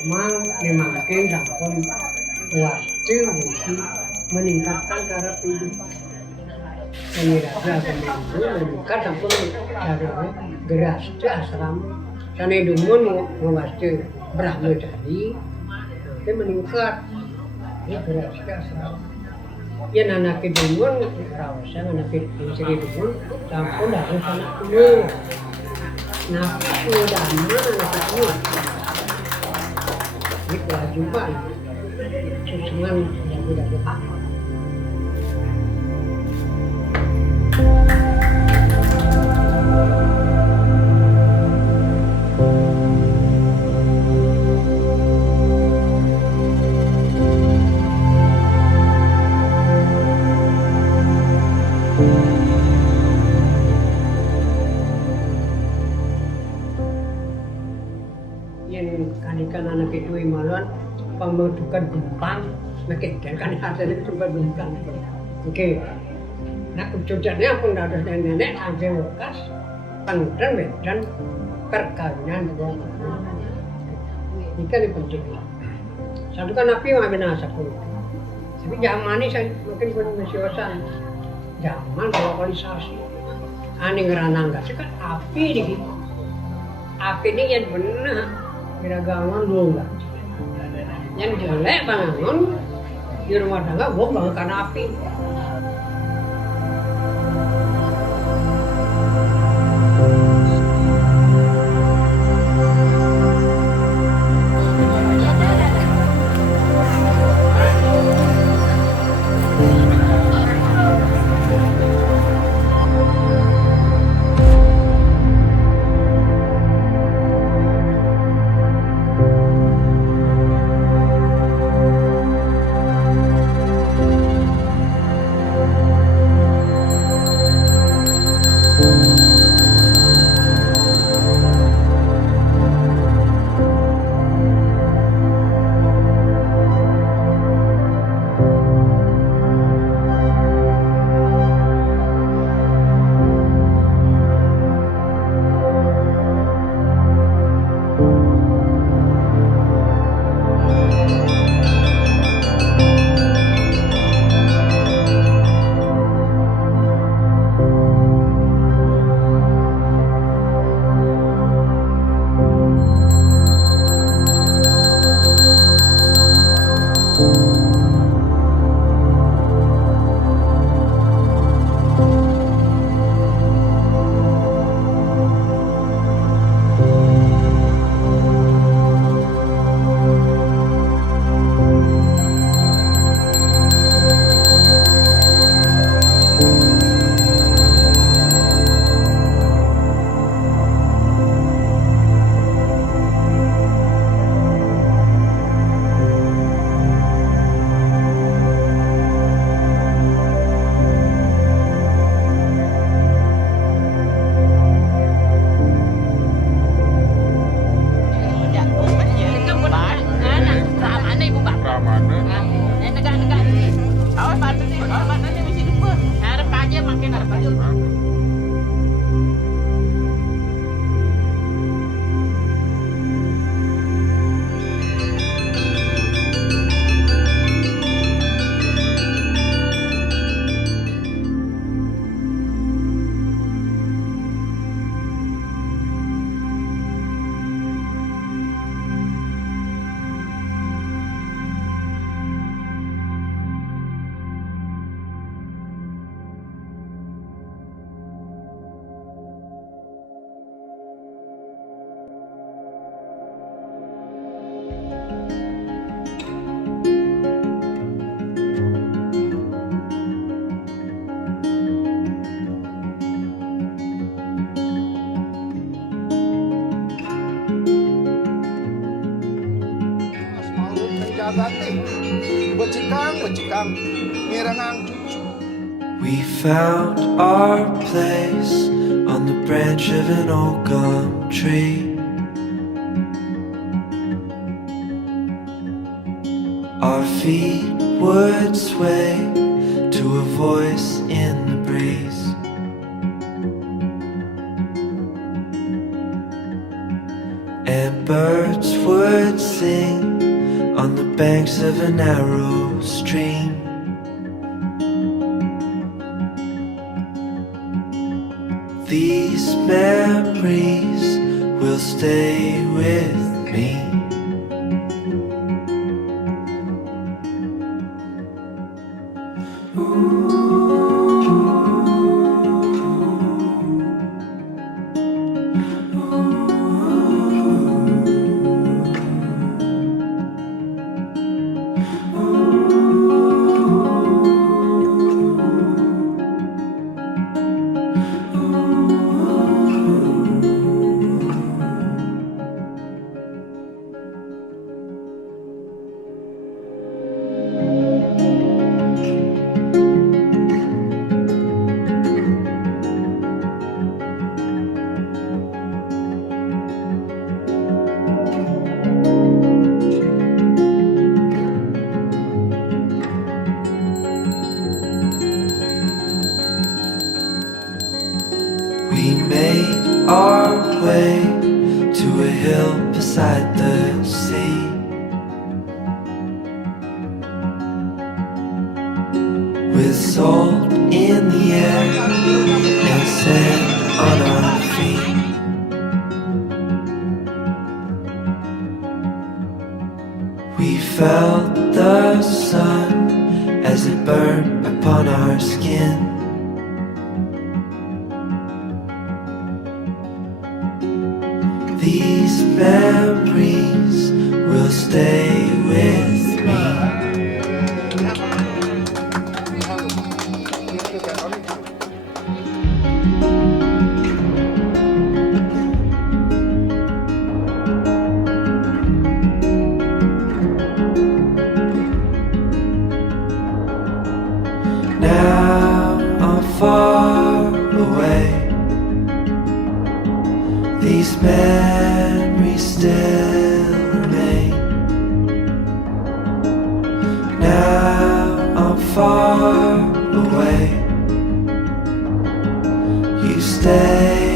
memang sampun wastu ugi meningkatkan cara kehidupan. Peniraja Kemenggu meningkat sampun jarane geras ke asrama. Sane dumun ngawastu Brahmajari itu meningkat. Ini geras ke asrama. Yen anake dumun raosan anake sing dumun sampun harus anak kulo. Nafsu dhamma nafsu. Ini kewajiban susunan yang tidak berhak. Yang kanikan anak itu imalan pembentukan gempang makin kan hasilnya cuma gempang. Oke. Nah kecucuannya pun ada nenek sampai bekas panggilan dan perkawinan dua. Ini kan penting. Satu kan api mah binasa pun. Tapi zaman ini saya mungkin pun masih osan. Zaman globalisasi. Ani ngeranang gak sih kan api di. Api ini yang benar. Biragawan longga. Yang jelek bangun di rumah tangga gua bangkan api. We found our place on the branch of an old gum tree. Our feet would sway to a voice in the breeze. And birds would sing on the banks of a narrow stream. These memories will stay with me. We made our way to a hill beside the sea. With salt in the air and sand on our feet. We felt the sun as it burned upon our skin. These memories will stay with me. Now I'm far away. These memories still remain. Now I'm far away. You stay